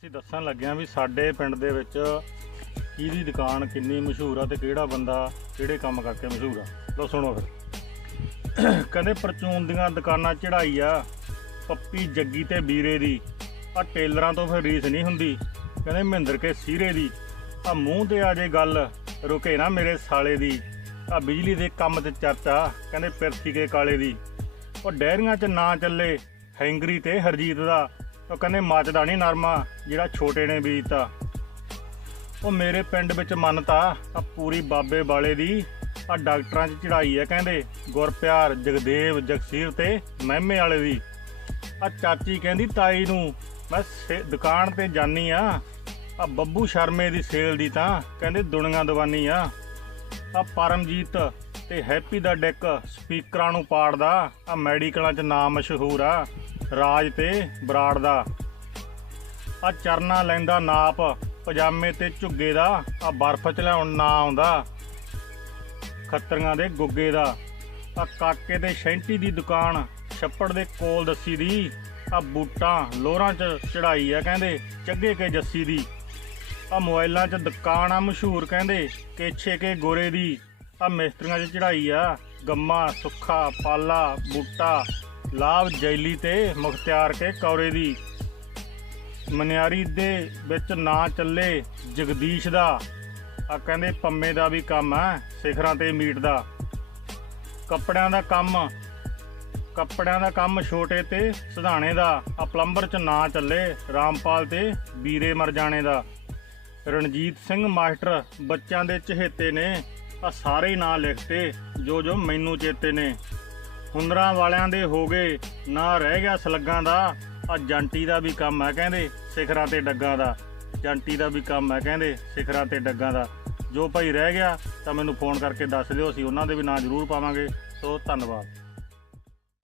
ਅਸੀਂ ਦੱਸਣ ਲੱਗਿਆ ਵੀ ਸਾਡੇ ਪਿੰਡ ਦੇ ਵਿੱਚ ਕਿਹਦੀ ਦੁਕਾਨ ਕਿੰਨੀ ਮਸ਼ਹੂਰ ਆ ਤੇ ਕਿਹੜਾ ਬੰਦਾ ਕਿਹੜੇ ਕੰਮ ਕਰਕੇ ਮਸ਼ਹੂਰ ਆ। ਲੋ ਸੁਣੋ ਫਿਰ। ਕਹਿੰਦੇ ਪਰਚੂਨ ਦੀਆਂ ਦੁਕਾਨਾਂ ਚੜਾਈ ਆ, ਪੱਪੀ ਜੱਗੀ ਤੇ ਵੀਰੇ ਦੀ। ਆ ਟੇਲਰਾਂ ਤੋਂ ਫਿਰ ਰੀਸ ਨਹੀਂ ਹੁੰਦੀ। ਕਹਿੰਦੇ ਮਹਿੰਦਰ ਕੇ ਸੀਰੇ ਦੀ। ਆ ਮੂੰਹ ਤੇ ਆ ਜੇ ਗੱਲ, ਰੁਕੇ ਨਾ ਮੇਰੇ ਸਾਲੇ ਦੀ। ਆ ਬਿਜਲੀ ਦੇ ਕੰਮ ਤੇ ਚਰਚਾ, ਕਹਿੰਦੇ ਪਿਰਥੀ ਕੇ ਕਾਲੇ ਦੀ। ਉਹ ਡੈਰੀਆਂ 'ਚ ਨਾ ਚੱਲੇ, ਹੈਂਗਰੀ ਤੇ ਹਰਜੀਤ ਦਾ। ਉਹ ਕਹਿੰਦੇ ਮੱਚਦਾ ਨਹੀਂ ਨਰਮਾ, ਜਿਹੜਾ ਛੋਟੇ ਨੇ ਬੀਜਤਾ। ਉਹ ਮੇਰੇ ਪਿੰਡ ਵਿੱਚ ਮੰਨਤਾ ਆ ਪੂਰੀ ਬਾਬੇ ਵਾਲੇ ਦੀ ਆ ਡਾਕਟਰਾਂ 'ਚ ਚੜਾਈ ਆ ਕਹਿੰਦੇ, ਗੁਰਪਿਆਰ ਜਗਦੇਵ ਜਗਸੀਰ ਤੇ ਮਹਿਮੇ ਵਾਲੇ ਦੀ। ਆ ਚਾਚੀ ਕਹਿੰਦੀ, ਤਾਈ ਨੂੰ ਮੈਂ ਦੁਕਾਨ ਤੇ ਜਾਨੀ ਆ ਆ ਬੱਬੂ ਸ਼ਰਮੇ ਦੀ ਸੇਲ ਦੀ ਤਾਂ, ਕਹਿੰਦੇ ਦੁਨੀਆ ਦਵਾਨੀ ਆ। ਆ ਪਰਮਜੀਤ ਤੇ ਹੈਪੀ ਦਾ ਡੈਕ ਸਪੀਕਰਾਂ ਨੂੰ ਪਾੜਦਾ। ਆ ਮੈਡੀਕਲਾਂ 'ਚ ਨਾਮ ਮਸ਼ਹੂਰ ਆ, ਰਾਜ ਤੇ ਬਰਾੜ ਦਾ। ਆ ਚਰਨਾ ਲੈਂਦਾ ਨਾਪ, ਪਜਾਮੇ ਤੇ ਝੁੱਗੇ ਦਾ ਆ ਬਰਫ਼ ਚ ਲਿਆਉਣ ਨਾ ਆਉਂਦਾ। ਖੱਤਰੀਆਂ ਦੇ ਗੁੱਗੇ ਦਾ ਆ ਕਾਕੇ ਦੇ ਸ਼ੈਂਟੀ ਦੀ ਦੁਕਾਨ, ਛੱਪੜ ਦੇ ਕੋਲ ਦੱਸੀ ਦੀ। ਆ ਬੂਟਾਂ ਲੋਰਾਂ ਚ ਚੜਾਈ ਆ ਕਹਿੰਦੇ, ਚੱਗੇ ਕੇ ਜੱਸੀ ਦੀ। ਆ ਮੋਬਾਈਲਾਂ 'ਚ ਦੁਕਾਨ ਆ ਮਸ਼ਹੂਰ ਕਹਿੰਦੇ, ਕੇਛੇ ਕੇ ਗੋਰੇ ਦੀ। ਆ ਮਿਸਤਰੀਆਂ 'ਚ ਚੜਾਈ ਆ। ਗੰਮਾ, ਸੁੱਖਾ, ਪਾਲਾ, ਬੂਟਾ ਲਾਭ ਜੈਲੀ ਤੇ ਮੁਖਤਿਆਰ ਕੇ ਕੌਰੇ ਦੀ। ਮਨਿਆਰੀ ਦੇ ਵਿੱਚ ਨਾ ਚੱਲੇ ਜਗਦੀਸ਼ ਦਾ। ਆ ਕਹਿੰਦੇ ਪੰਮੇ ਦਾ ਵੀ ਕੰਮ ਆ, ਸਿਖਰਾਂ ਤੇ ਮੀਟ ਦਾ। ਕੱਪੜਿਆਂ ਦਾ ਕੰਮ, ਕੱਪੜਿਆਂ ਦਾ ਕੰਮ ਛੋਟੇ ਤੇ ਸਿਧਾਣੇ ਦਾ। ਆ ਪਲੰਬਰ ਚ ਨਾ ਚੱਲੇ ਰਾਮਪਾਲ ਤੇ ਵੀਰੇ ਮਰ ਜਾਣੇ ਦਾ। ਰਣਜੀਤ ਸਿੰਘ ਮਾਸਟਰ ਬੱਚਿਆਂ ਦੇ ਚਹੇਤੇ ਨੇ ਆ ਸਾਰੇ ਹੀ ਨਾਂ ਲਿਖਤੇ ਜੋ ਜੋ ਮੈਨੂੰ ਚੇਤੇ ਨੇ। ਹੁਨਰਾਂ ਵਾਲਿਆਂ ਦੇ ਹੋ ਗਏ ਨਾ ਰਹਿ ਗਿਆ ਸਲੱਗਾਂ ਦਾ। ਆ ਜੰਟੀ ਦਾ ਵੀ ਕੰਮ ਹੈ ਕਹਿੰਦੇ, ਸਿਖਰਾਂ ਤੇ ਡੱਗਾਂ ਦਾ। ਜੰਟੀ ਦਾ ਵੀ ਕੰਮ ਹੈ ਕਹਿੰਦੇ, ਸਿਖਰਾਂ ਤੇ ਡੱਗਾਂ ਦਾ। ਜੋ ਭਾਈ ਰਹਿ ਗਿਆ ਤਾਂ ਮੈਨੂੰ ਫੋਨ ਕਰਕੇ ਦੱਸ ਦਿਓ, ਅਸੀਂ ਉਹਨਾਂ ਦੇ ਵੀ ਨਾਂ ਜ਼ਰੂਰ ਪਾਵਾਂਗੇ। ਸੋ ਧੰਨਵਾਦ।